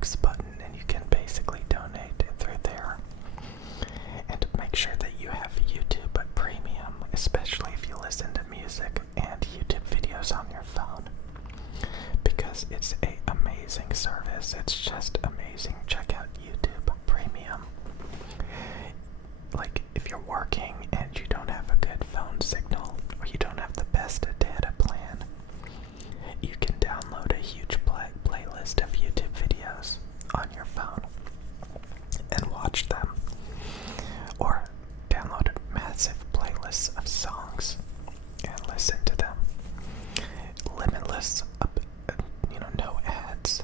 thanks button, and you can basically donate through there. And make sure that you have YouTube Premium, especially if you listen to music and YouTube videos on your phone, because it's an amazing service. It's just amazing. Check out YouTube Premium. Like, if you're working and you don't have a good phone signal, or you don't have the best data plan, you can download a huge playlist of YouTube videos on your phone and watch them, or download massive playlists of songs and listen to them. Limitless, no ads.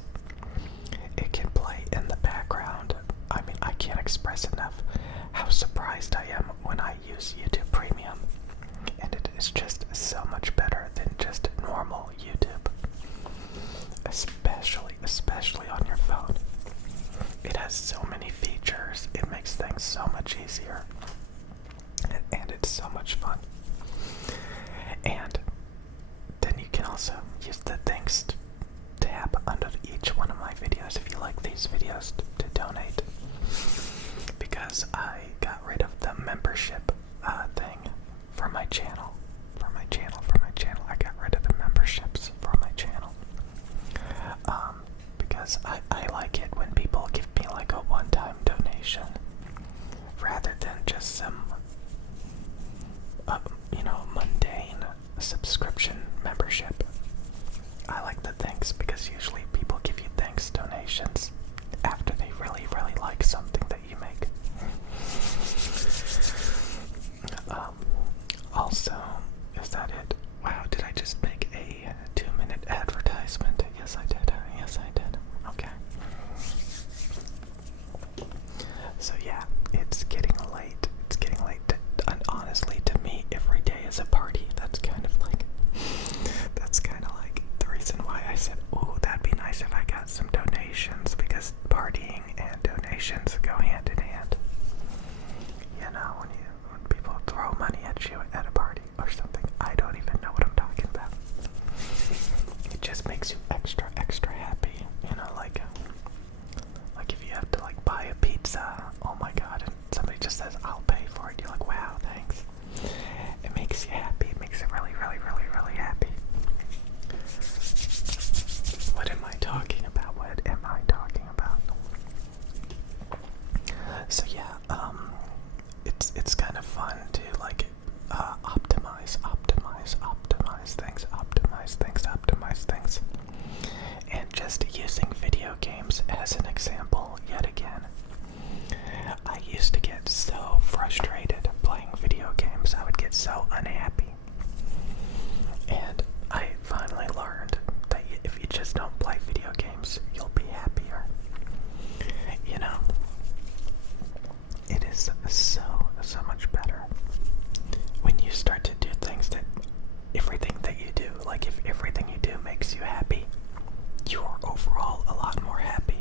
It can play in the background. I mean, I can't express enough how surprised I am when I use YouTube Premium, and it is just so much better than just normal YouTube, especially on your phone. It has so many features. It makes things so much easier, and it's so much fun. And then you can also use the thanks tab under each one of my videos if you like these videos to donate, because I got rid of the membership thing for my channel. I got rid of the memberships for my channel. Because I like it when people give me like a one-time donation rather than just some mundane subscription membership. I like the thanks because usually people give you thanks donations after they really, really like something that you make. Also, is that it? Wow, did I just make a 2-minute advertisement? Yes, I did. Okay. So yeah, it's getting late. And honestly, to me, every day is a party. That's kind of like the reason why I said, ooh, that'd be nice if I got some donations, because partying and donations go hand in hand. You know, when people throw money at you at a party or something, I don't even know what I'm talking about. It just makes you extra happy, like if you have to buy a pizza, oh my god, and somebody just says, I'll pay for it, you're like, wow, thanks. It makes you happy. It makes you really, really, really, really happy. What am I talking about? So yeah, it's kind of fun to optimize things. And just using video games as an example yet again. I used to get so frustrated playing video games. I would get so unhappy. And I finally learned that if you just don't play video games, you'll be happier. It is so much better when you start to do things that everything that you do, like if everything you do makes you happy, you are overall a lot more happy.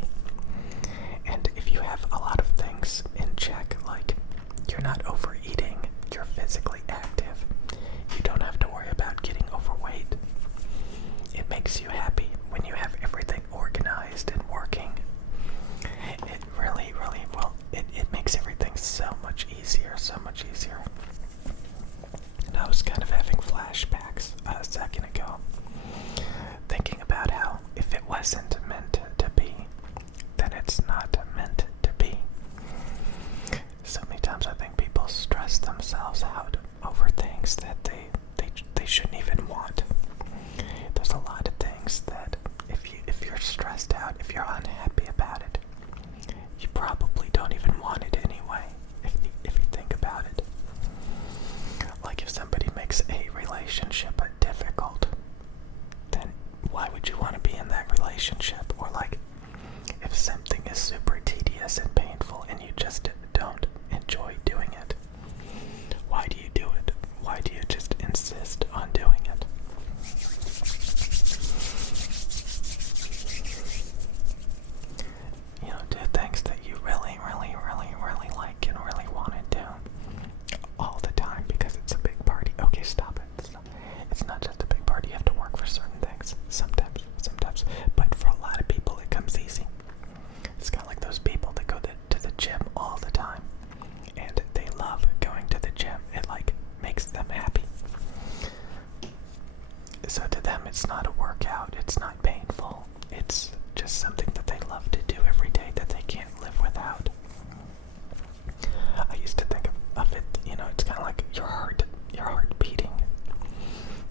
your heart beating.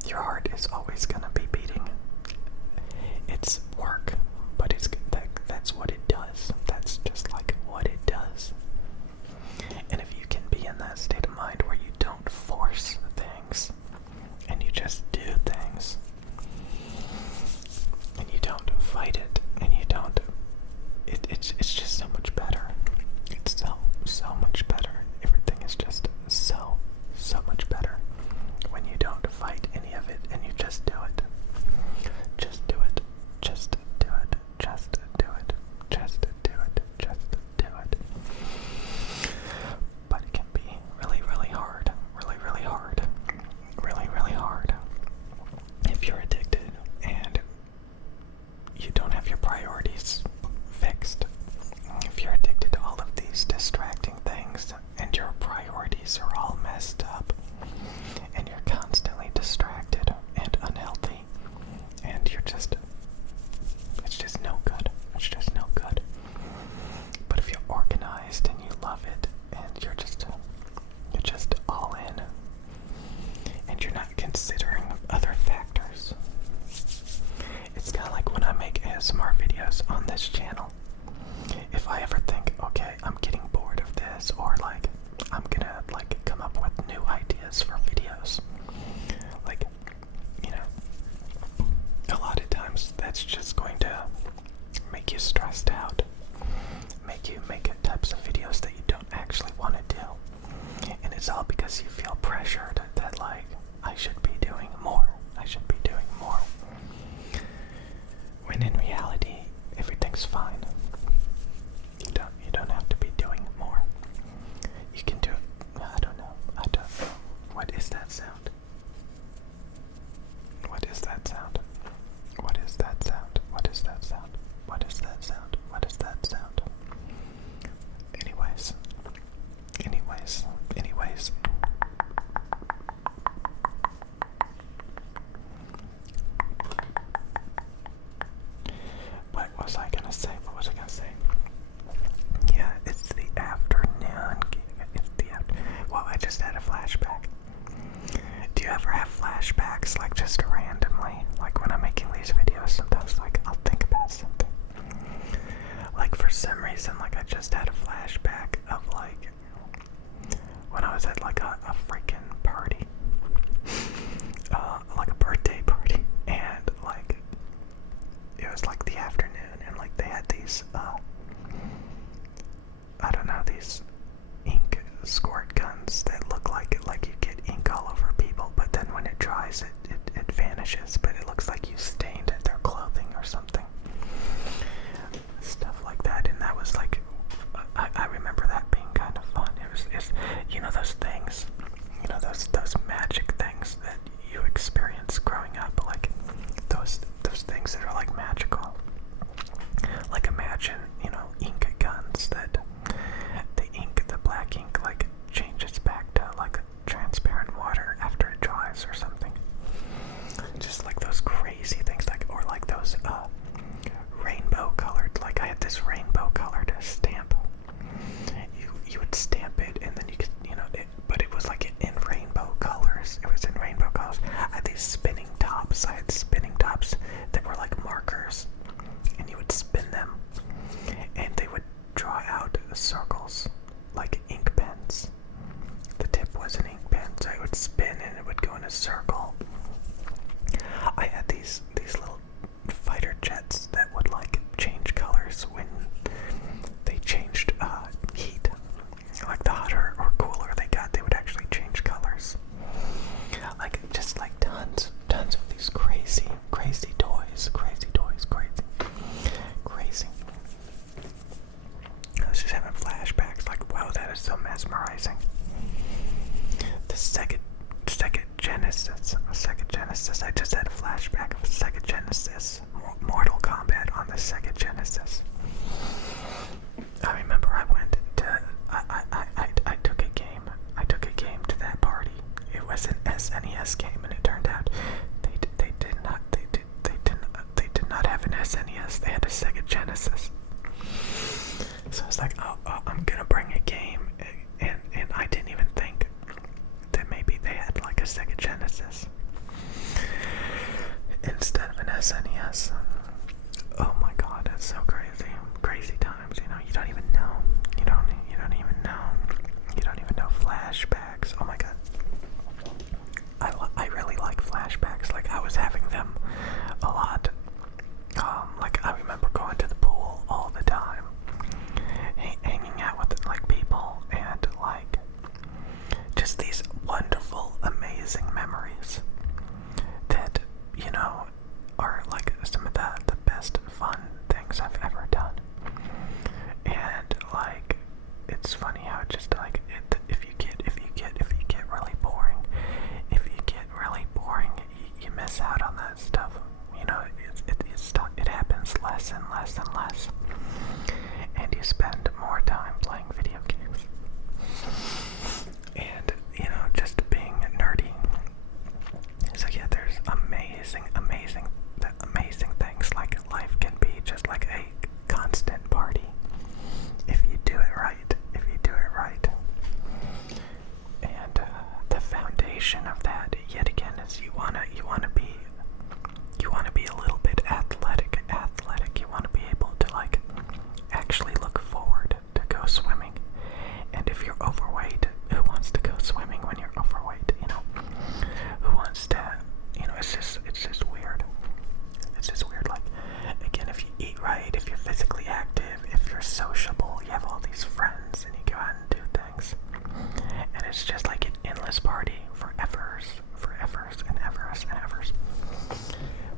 Your heart is always gonna be beating. It's work, but that's what it does. That's just like what it does. And if you can be in that state of mind where you don't force things, and you just do things, and you don't fight it, and you don't, it's just so much better. It's so much better. Everything is just so much better when you don't fight any of it and you just do it. Just do it. Just do it. Just do it. Just do it. Just do it. But it can be really, really hard. Really, really hard. Really, really hard. If you're addicted and you don't have your priorities fixed. If you're addicted to all of these distracting things and your priorities are all messed up and you're constantly distracted and unhealthy and it's just no good. It's just no good. But if you're organized and you love it and you're just all in and you're not considering other factors. It's kind of like when I make ASMR videos on this channel. If I ever think, okay, I'm getting bored of this, or like, I'm gonna like come up with new ideas for videos, like, you know, a lot of times that's just going to make you stressed out, make you make types of videos that you don't actually want to do, and it's all because you feel pressured that like, I should be doing more, I should be doing more, when in reality, everything's fine. You don't have to be doing more. You can do it. I don't know. What is that sound? What is that sound? What is that sound? What is that sound? What is that sound? What is that sound? Anyways. What was I gonna say? Yeah, it's the afternoon. Well, I just had a flashback. Do you ever have flashbacks, like just randomly? Like when I'm making these videos, sometimes like I'll think about something. Like for some reason, like I just had a flashback of like when I was at like a freaking party. Like a birthday party. And like it was like the afternoon and like they had these I don't know, these ink squirt guns that look like you get ink all over people, but then when it dries it vanishes, but it looks like you stained their clothing or something. Stuff like that, and that was like I remember that being kind of fun. It's you know those things, you know those magic things that you experience growing up, like those things that are like magical. Like imagine, you know, ink guns that the black ink like changes back to like transparent water after it dries or something. Just like those crazy things, like or like those like, it's funny how just like if you get really boring, you miss out on that stuff. You know, it happens less and less and less, and you spend more time playing video games. And you know, just being nerdy. So yeah, there's amazing things. Like life can be just like a constant party if you do it right. And the foundation of that, yet again, is you wanna be a little bit athletic. You wanna be able to like actually look forward to go swimming. And if you're overweight, who wants to go swimming when you're overweight? You know, who wants to? You know, it's just weird. It's just weird. Like, again, if you eat right, if you're physically active, if you're sociable, you have all these friends, and you go out and do things, and it's just like an endless party for evers and evers.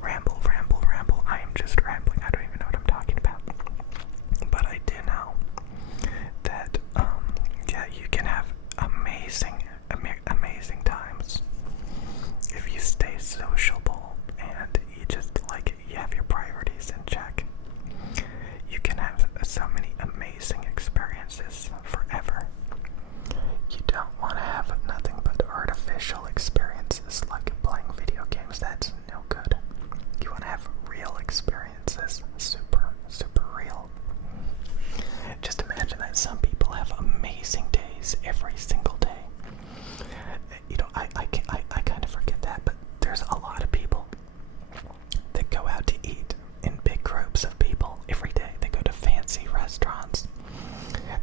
Ramble. I am just rambling. I don't even know what I'm talking about. But I do know that, yeah, you can have amazing times if you stay sociable and you just like you have your priorities in check. You can have so many amazing experiences forever. You don't want to have nothing but artificial experiences like playing video games. That's no good. You want to have real experiences, super real. Just imagine that some people have amazing days every single day. You know, I kind of forget that, but there's a lot of people that go out to eat in big groups of people every day. They go to fancy restaurants,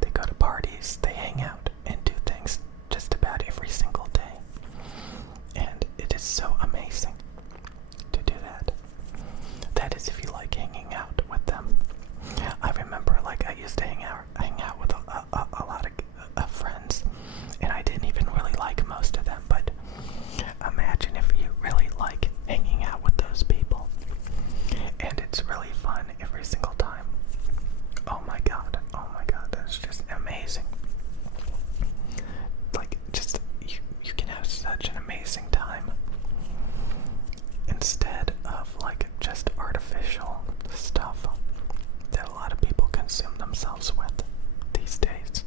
they go to parties, they hang out and do things just about every single day. And it is so amazing to do that. That is if you like hanging out with them. I remember, like, I used to hang out with a lot of friends, and I didn't even really like most of them, but imagine if you really like hanging out with those people, and it's really fun every single time. Oh my god, that's just amazing. Like, just, you can have such an amazing time instead of, like, just artificial stuff that a lot of people consume themselves with these days.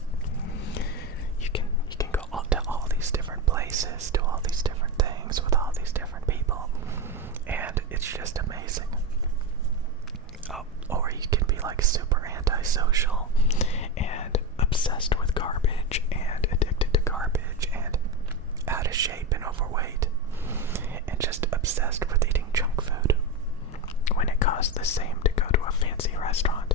You can go to all these different places, do all these different things with all these different people, and it's just amazing. Oh, or you can be like super antisocial and obsessed with garbage and addicted to garbage and out of shape and overweight and just obsessed with eating junk food when it costs the same to go to a fancy restaurant.